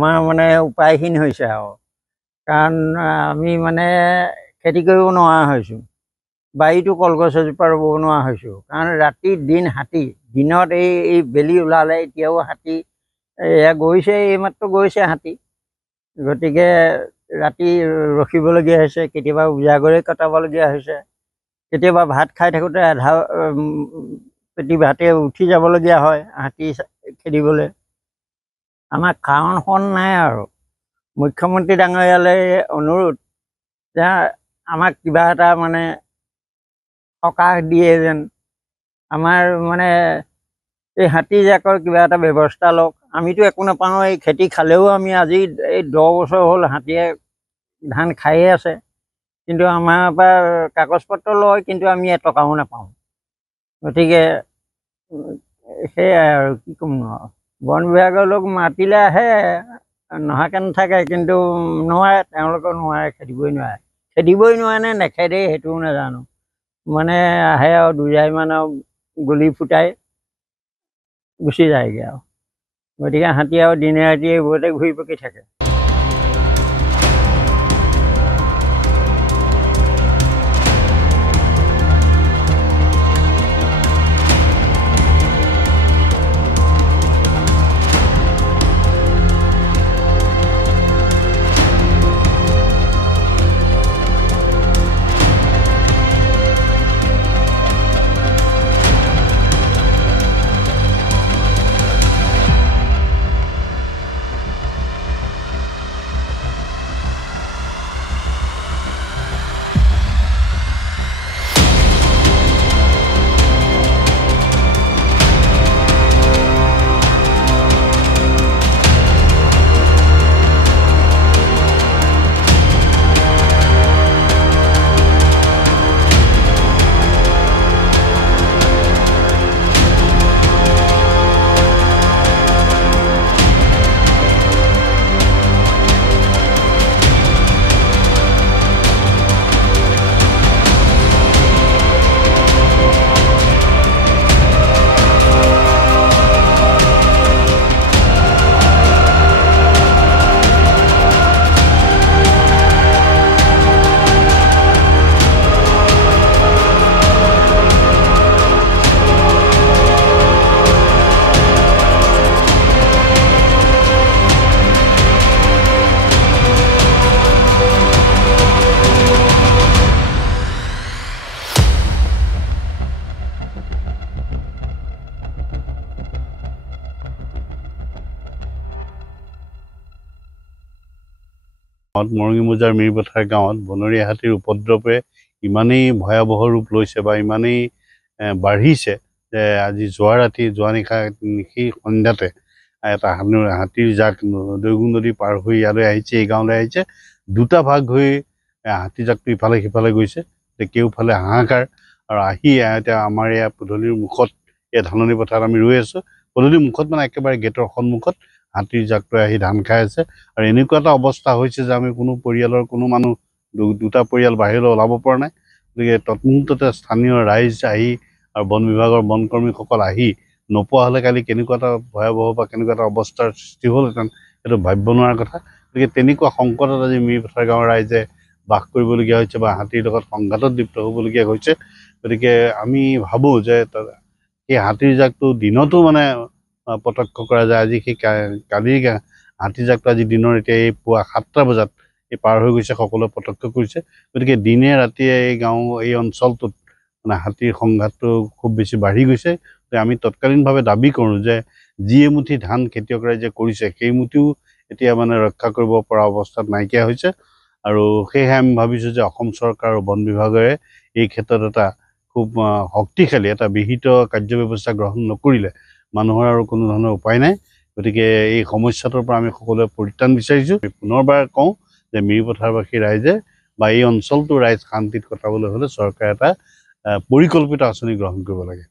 আমাৰ মানে উপায়হীন হৈছে আৰু কাৰণ আমি মানে খেতি কৰিব নোৱাৰা হৈছোঁ বাৰীটো কলগছ এজোপা ৰুব নোৱাৰা হৈছোঁ কাৰণ ৰাতি দিন হাতী দিনত এই বেলি ওলালে এতিয়াও হাতী এয়া গৈছে এইমাত্ৰ গৈছে হাতী গতিকে ৰাতি ৰখিবলগীয়া হৈছে কেতিয়াবা উজাগৰে কটাবলগীয়া হৈছে কেতিয়াবা ভাত খাই থাকোঁতে আধা পেটি ভাতে উঠি যাবলগীয়া হয় হাতী খেদিবলৈ আমাৰ কাৰণ নাই আৰু মুখ্যমন্ত্ৰী ডাঙৰীয়ালৈ অনুৰোধ যে আমাক কিবা এটা মানে সকাহ দিয়ে যেন আমাৰ মানে এই হাতী জাকৰ কিবা এটা ব্যৱস্থা লওক আমিতো একো নাপাওঁ এই খেতি খালেও আমি আজি এই 10 বছৰ হ'ল হাতীয়ে ধান খায়ে আছে কিন্তু আমাৰ পৰা কাগজ পত্ৰ লয় কিন্তু আমি এটকাও নাপাওঁ গতিকে সেয়াই আৰু কি ক'ম আৰু বন বিভাগৰ লোক মাতিলে আহে নহাকৈ নাথাকে কিন্তু নোৱাৰে তেওঁলোকেও নোৱাৰে খেদিবই নোৱাৰে নে নেখেদেই সেইটোও নাজানো মানে আহে আৰু দুজাইমান আৰু গুলি ফুটাই গুচি যায়গৈ আৰু গতিকে হাতী আৰু দিনে ৰাতিয়ে এইবোৰতে ঘূৰি পকি থাকে মৰঙীমৌজাৰ মিৰপথাৰ গাঁৱত বনৰীয়া হাতীৰ উপদ্ৰৱে ইমানেই ভয়াৱহ ৰূপ লৈছে বা ইমানেই বাঢ়িছে যে আজি যোৱা নিশা সেই সন্ধ্যাতে এটা হাতীৰ জাক দৈগু নদী পাৰ হৈ ইয়ালৈ আহিছে এই গাঁৱলৈ আহিছে দুটা ভাগ হৈ হাতী জাকটো ইফালে সিফালে গৈছে কেউফালে হাহাকাৰ আৰু আহি এতিয়া আমাৰ এয়া পদূলিৰ মুখত এই ধাননি পথাৰত আমি ৰৈ আছোঁ পদূলিৰ মুখত মানে একেবাৰে গেটৰ সন্মুখত হাতীৰ জাকটোৱে আহি ধান খাই আছে আৰু এনেকুৱা এটা অৱস্থা হৈছে যে আমি কোনো পৰিয়ালৰ কোনো মানুহ দুটা পৰিয়াল বাহিৰলৈ ওলাব পৰা নাই গতিকে তৎমুহূৰ্ততে স্থানীয় ৰাইজ আহি আৰু বন বিভাগৰ বনকৰ্মীসকল আহি নোপোৱা হ'লে কালি কেনেকুৱা এটা ভয়াৱহ বা কেনেকুৱা এটা অৱস্থাৰ সৃষ্টি হ'লহেঁতেন সেইটো ভাবিব নোৱাৰা কথা গতিকে তেনেকুৱা সংকটত আজি মিৰপথাৰ গাঁৱৰ ৰাইজে বাস কৰিবলগীয়া হৈছে বা হাতীৰ লগত সংঘাতত লিপ্ত হ'বলগীয়া হৈছে গতিকে আমি ভাবোঁ যে সেই হাতীৰ জাকটো দিনতো মানে প্ৰত্যক্ষ কৰা যায় আজি সেই কালিৰ হাতী জাকটো আজি দিনৰ এতিয়া এই পুৱা 7টা বজাত এই পাৰ হৈ গৈছে সকলোৱে প্ৰত্যক্ষ কৰিছে গতিকে দিনে ৰাতিয়ে এই গাঁও এই অঞ্চলটোত মানে হাতীৰ সংঘাতটো খুব বেছি বাঢ়ি গৈছে আমি তৎকালীনভাৱে দাবী কৰোঁ যে যি এমুঠি ধান খেতিয়ক ৰাইজে কৰিছে সেই মুঠিও এতিয়া মানে ৰক্ষা কৰিব পৰা অৱস্থাত নাইকিয়া হৈছে আৰু সেয়েহে আমি ভাবিছোঁ যে অসম চৰকাৰ আৰু বন বিভাগে এই ক্ষেত্ৰত এটা খুব শক্তিশালী এটা বিহিত কাৰ্যব্যৱস্থা গ্ৰহণ নকৰিলে মানুহৰ আৰু কোনো ধৰণৰ উপায় নাই গতিকে এই সমস্যাটোৰ পৰা আমি সকলোৱে পৰিত্ৰাণ বিচাৰিছোঁ পুনৰবাৰ কওঁ যে মিৰপথাৰবাসী ৰাইজে বা এই অঞ্চলটো ৰাইজ শান্তিত কটাবলৈ হ'লে চৰকাৰে এটা পৰিকল্পিত আঁচনি গ্ৰহণ কৰিব লাগে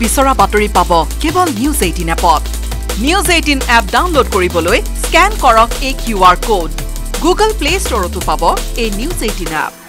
বিচৰা বাতৰি পাব কেৱল নিউজ 18 এপত নিউজ 18 এপ ডাউনলোড কৰিবলৈ স্ক্যান কৰক এই QR কোড গুগল প্লে ষ্টৰতো পাব এই নিউজ 18 এপ